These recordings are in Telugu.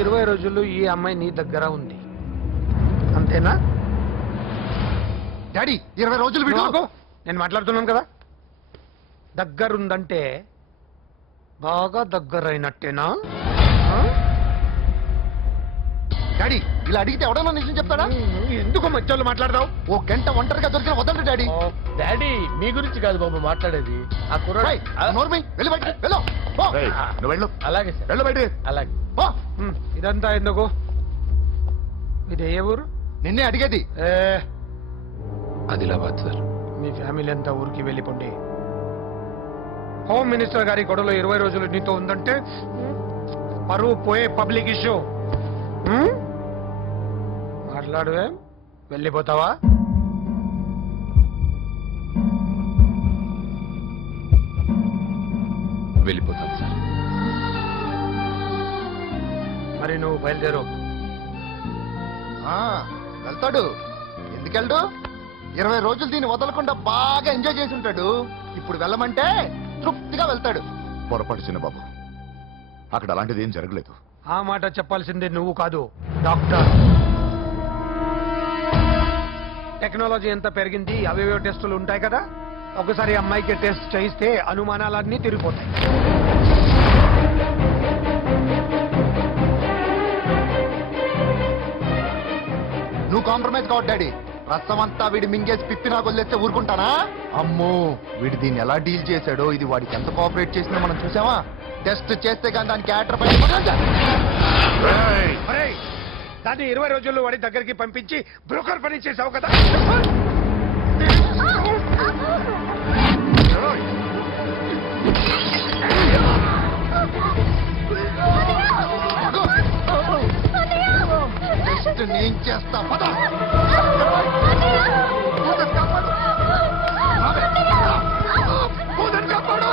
20 రోజులు ఈ అమ్మాయి నీ దగ్గర ఉంది, అంతేనా? డాడీ 20 రోజులు వీడు ఆగు. నేను మాట్లాడుతున్నాను కదా. దగ్గరుందంటే బాగా దగ్గరైనట్టేనా? ఆ? డాడీ ఇలా అడిగితే ఎవడన్నా నిజం చెప్తాడా? ఎందుకు మధ్యలో మాట్లాడదావు? ఓ గంట ఒంటరిగా దొరికిన వదలండి డాడీ. డాడీ మీ గురించి కాదు బాబు మాట్లాడేది, ఆ కుర్రాడు. రేయ్, నోర్మి, వెళ్ళి బయటికి వెళ్ళు. పో. రేయ్, నువ్వు వెళ్ళు అలాగే సార్, వెళ్ళు బయటికి. అలాగే. పో. ఇదంతా ఎందుకు? ఇది ఏ ఊరు? నిన్నే అడిగేది. ఏ, ఆదిలాబాద్ సార్. మీ ఫ్యామిలీ అంతా ఊరికి వెళ్ళిపోండి. హోమ్ మినిస్టర్ గారి గొడవలో 20 రోజులు నీతో ఉందంటే పరువు పోయే పబ్లిక్ ఇష్యూ. మాట్లాడువే, వెళ్ళిపోతావా? వెళ్ళిపోతాను సార్. మరి నువ్వు బయలుదేరు. ఆ, వెళ్తాడు. ఎందుకెళ్ళడు? 20 రోజులు దీన్ని వదలకుండా బాగా ఎంజాయ్ చేసి ఉంటాడు. ఇప్పుడు వెళ్ళమంటే తృప్తిగా వెళ్తాడు. పొరపాటు చిన్న బాబు, అక్కడ అలాంటిది ఏం జరగలేదు. ఆ మాట చెప్పాల్సిందే నువ్వు కాదు, డాక్టర్. టెక్నాలజీ ఎంత పెరిగింది, అవేవో టెస్టులు ఉంటాయి కదా. ఒకసారి అమ్మాయికి టెస్ట్ చేయిస్తే అనుమానాలన్నీ తిరిగిపోతాయి. నువ్వు కాంప్రమైజ్ కావద్దు డాడీ. రసం అంతా వీడి మింగేసి పిప్పి నాకు వదిలేస్తే ఊరుకుంటానా? అమ్మో, వీడు దీన్ని ఎలా డీల్ చేశాడో, ఇది వాడికి ఎంత కోఆపరేట్ చేసిందో మనం చూసావా? టెస్ట్ చేస్తే కానీ దానికి యాటర్ పై ఒరేయ్, దాన్ని 20 రోజుల్లో వాడి దగ్గరికి పంపించి బ్రోకర్ పని చేసావు కదా. టెస్ట్ నేను చేస్తా. పద. కూతురు కాపాడు.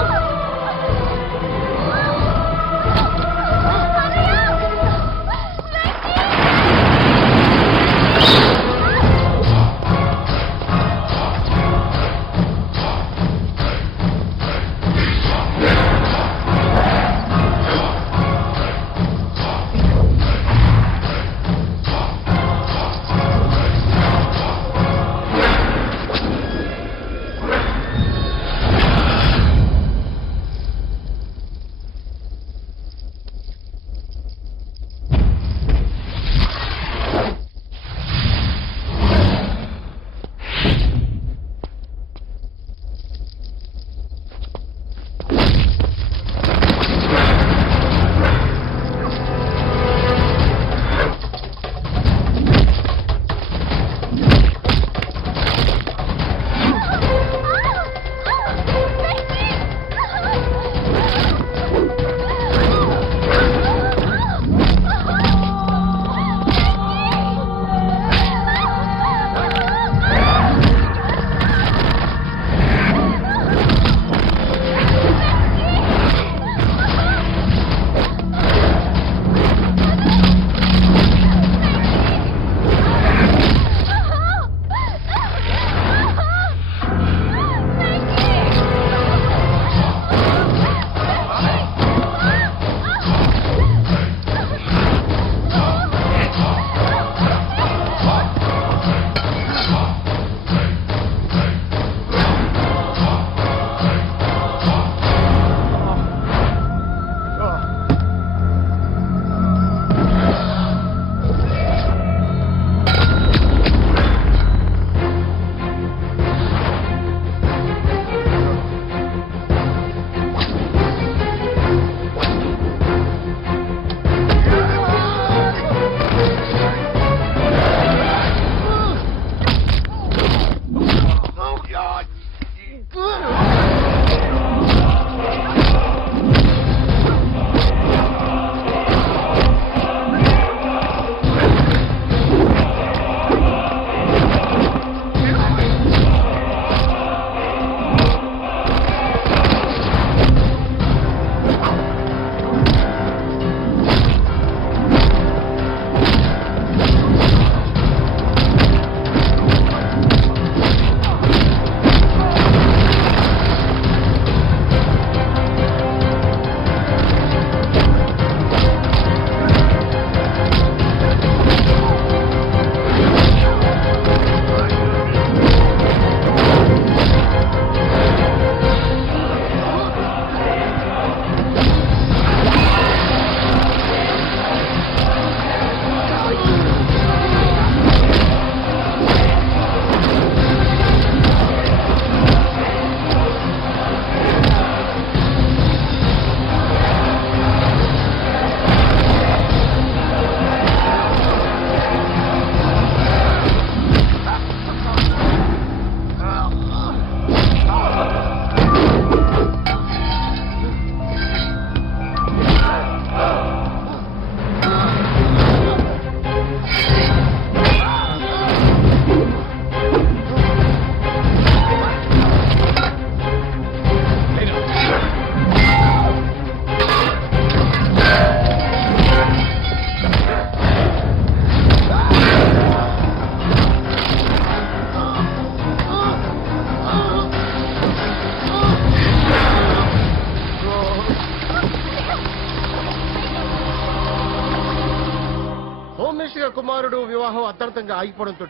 వివాహం అర్థాంతంగా ఆగిపోవడంతో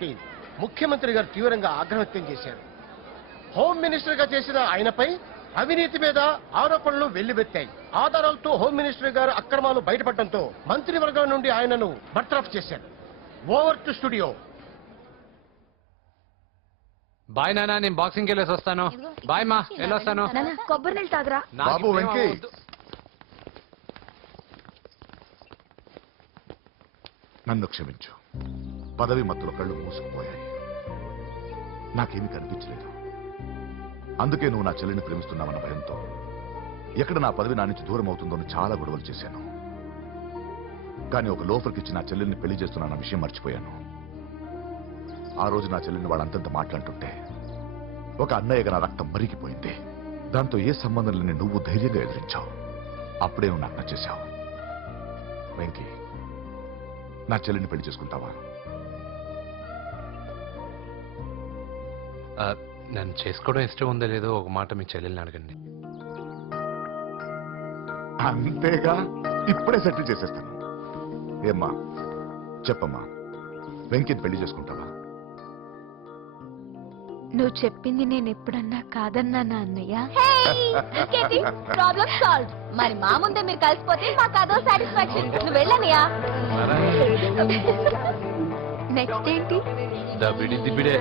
ముఖ్యమంత్రి గారు తీవ్రంగా ఆగ్రహం వ్యక్తం చేశారు. హోమ్ మినిస్టర్ గా చేసిన ఆయనపై అవినీతి మీద ఆరోపణలు వెల్లువెత్తాయి. ఆధారాలతో హోమ్ మినిస్టర్ గారు అక్రమాలు బయటపడటంతో మంత్రివర్గం నుండి ఆయనను బర్తరఫ్ చేశారు. Over to studio. బాయ్ నానా, నేను బాక్సింగ్ వెళ్ళేసి వస్తాను. బాయ్ మా, వెళ్ళొస్తాను. కొబ్బరి నీళ్ళు తాగరా. నాకు బాబు, ఇప్పుడేం వెంకీ. అవ్వద్దు. నన్ను క్షమించు. పదవి మత్తులో కళ్ళు మూసుకుపోయాయి. నాకేమీ కనిపించలేదు. అందుకే నువ్వు నా చెల్లిని ప్రేమిస్తున్నావన్న భయంతో ఎక్కడ నా పదవి నా నుంచి దూరం అవుతుందో అని చాలా గొడవలు చేశాను. కానీ ఒక లోఫర్కి ఇచ్చి నా చెల్లెల్ని పెళ్లి చేస్తున్నా విషయం మర్చిపోయాను. ఆ రోజు నా చెల్లెల్ని వాళ్ళంతంత మాట్లాడుతుంటే ఒక అన్నయ్యగా నా రక్తం మరిగిపోయింది. దాంతో ఏ సంబంధం లేని నువ్వు ధైర్యంగా ఎదిరించావు. అప్పుడే నువ్వు నాకు నచ్చేశావు. వెంకీ, నా చెల్లిని పెళ్లి చేసుకుంటావా? నన్ను చేసుకోవడం ఇష్టం ఉందో లేదో ఒక మాట మీ చెల్లెల్ని అడగండి. అంతేగా, ఇప్పుడే సెటిల్ చేసేస్తాను. ఏమ్మా చెప్పమ్మా, వెంకీని పెళ్లి చేసుకుంటావా? నువ్వు చెప్పింది నేను ఎప్పుడన్నా కాదన్నానా అన్నయ్య? Problem solve. మరి మా ముందే మీరు కలిసిపోతే మాకు అదో సాటిస్ఫాక్షన్. నువ్వు వెళ్ళనియా? నెక్స్ట్ ఏంటి? ద బిడి ది బిడే.